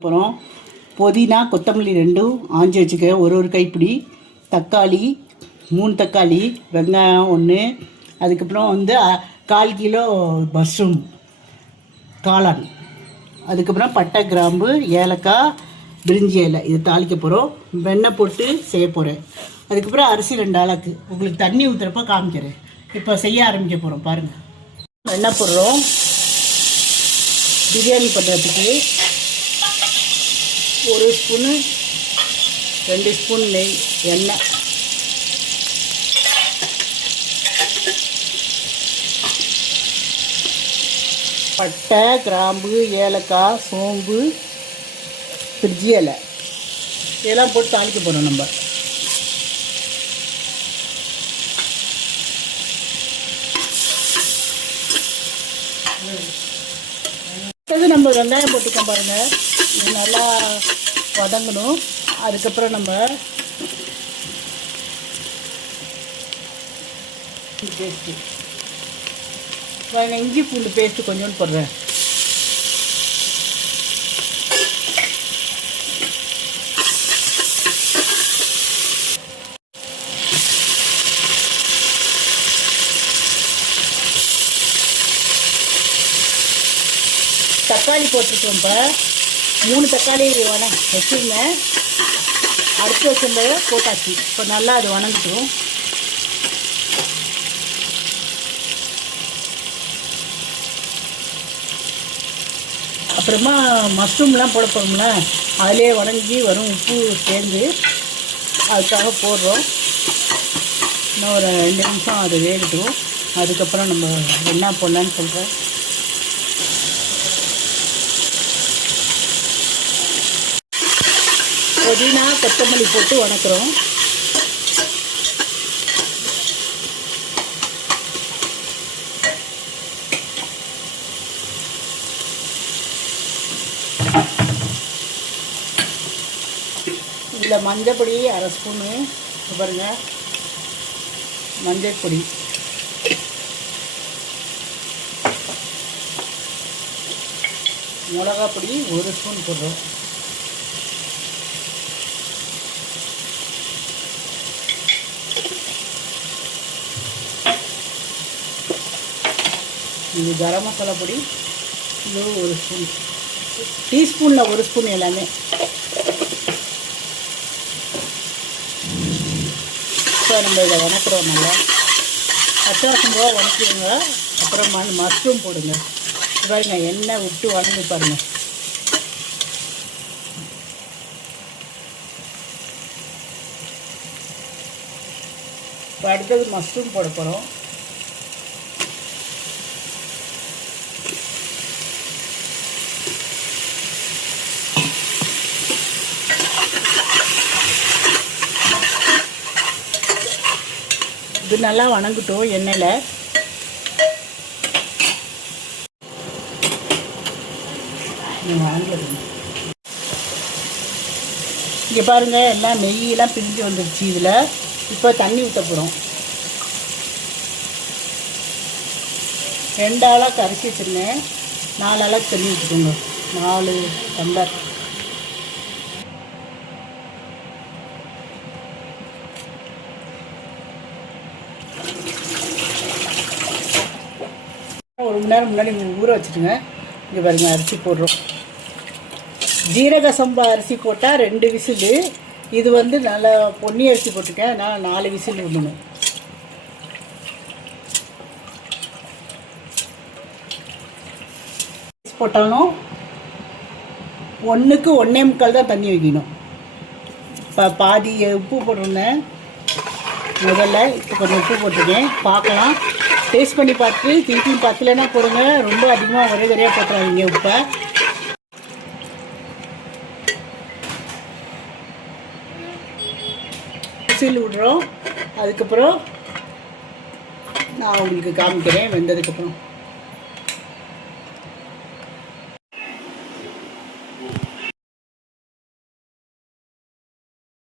அப்புறம் புதினா கொத்தமல்லி ரெண்டும் ஆஞ்சி வச்சுக்க, ஒரு கைப்பிடி தக்காளி, 3 தக்காளி, வெங்காயம் 1, அதுக்கப்புறம் 1/4 கிலோ மஷ்ரூம் காளான், அதுக்கப்புறம் பட்டை, கிராம்பு, ஏலக்காய், பிரிஞ்சி இலை. இதை தாளிக்க போகிறோம். வெண்ணெய் போட்டு செய்ய போகிறேன். அதுக்கப்புறம் அரிசி 2 ஆளாக்கு. உங்களுக்கு தண்ணி ஊற்றுறப்ப காமிக்கிறேன். இப்போ செய்ய ஆரம்பிக்க போகிறோம். பாருங்கள், வெண்ணெய் போடுறோம். பிரியாணி பண்ணுறதுக்கு 1 ஸ்பூனு 2 ஸ்பூன் நெய், எண்ணெய், பட்டை, கிராம்பு, ஏலக்காய், சோம்பு, பிரிஞ்சி இலை இதெல்லாம் போட்டு தாளிக்க போகிறோம். நம்ம நம்ம வெங்காயம் போட்டுக்கோம். பாருங்கள், இது நல்லா வதங்கணும். அதுக்கப்புறம் நம்ம பேஸ்ட்டு பாருங்கள், இஞ்சி பூண்டு பேஸ்ட்டு கொஞ்சோண்டு போடுறேன். தக்காளி போட்டுருக்கோம். இப்போ 3 தக்காளி வச்சுருந்தேன். அடுத்து வச்சுருந்ததை போட்டாச்சு. இப்போ நல்லா அது வணங்கிட்டோம். அப்புறமா மஷ்ரூம்லாம் போட போகிறோம்ல, அதிலே வணங்கி வரும். உப்பு சேர்ந்து அதுக்காக போடுறோம். இன்னும் ஒரு 2 நிமிஷம் அது வேகட்டும். அதுக்கப்புறம் நம்ம என்ன போடலான்னு சொல்கிறேன். புதினா கொத்தமல்லி போட்டு வணக்கிறோம். இதில் மஞ்சள் பொடி 1/2 ஸ்பூனு, பாருங்கள், மஞ்சள் பொடி, மிளகா பொடி 1 ஸ்பூன் போடுறோம். இது கரம் மசாலா பொடி, இது 1 ஸ்பூன். டீஸ்பூனில் 1 ஸ்பூன் எல்லாமே. இப்போ நம்ம இதை வணக்கிறோம். நல்லா பச்சை வாசம் போக வணக்கிடுங்க. அப்புறம் மஷ்ரூம் போடுங்க. பாருங்க, எண்ணெய் விட்டு வணங்கி பாருங்கள். இப்போ அடுத்தது மஷ்ரூம் போட போகிறோம். இது நல்லா வணங்கட்டும் எண்ணெயில். இங்கே பாருங்கள், எல்லாம் நெய்யெல்லாம் பிரிஞ்சு வந்துடுச்சு. இதில் இப்போ தண்ணி ஊற்ற போகிறோம். 2 ஆளாக்கு அரிசி வச்சுருந்தேன். 4 ஆளாக்கு தண்ணி ஊற்றிக்கோங்க. 4 டம்ளர். ஒரு மணி நேரம் முன்னாடி ஊற வச்சுட்டுங்க. இங்கே பாருங்கள், அரிசி போடுறோம். ஜீரக சம்பா அரிசி போட்டால் 2 விசிலு. இது நல்லா பொன்னி அரிசி போட்டிருக்கேன். நான் 4 விசில் விடணும். போட்டாலும் 1க்கு 1 1/4 தான் தண்ணி வைக்கணும். இப்போ பாதி உப்பு போட்டிருந்தேன் முதல்ல. இப்போ கொஞ்சம் உப்பு போட்டிருக்கேன். பார்க்கலாம், டேஸ்ட் பண்ணி பார்த்து திருப்பி பத்தலைன்னா போடுங்க. ரொம்ப அதிகமாக ஒரே தரையாக போட்டுறாதீங்க உப்பை. விசில் விடுறோம். அதுக்கப்புறம் நான் உங்களுக்கு காமிக்கிறேன் வெந்ததுக்கப்புறம்.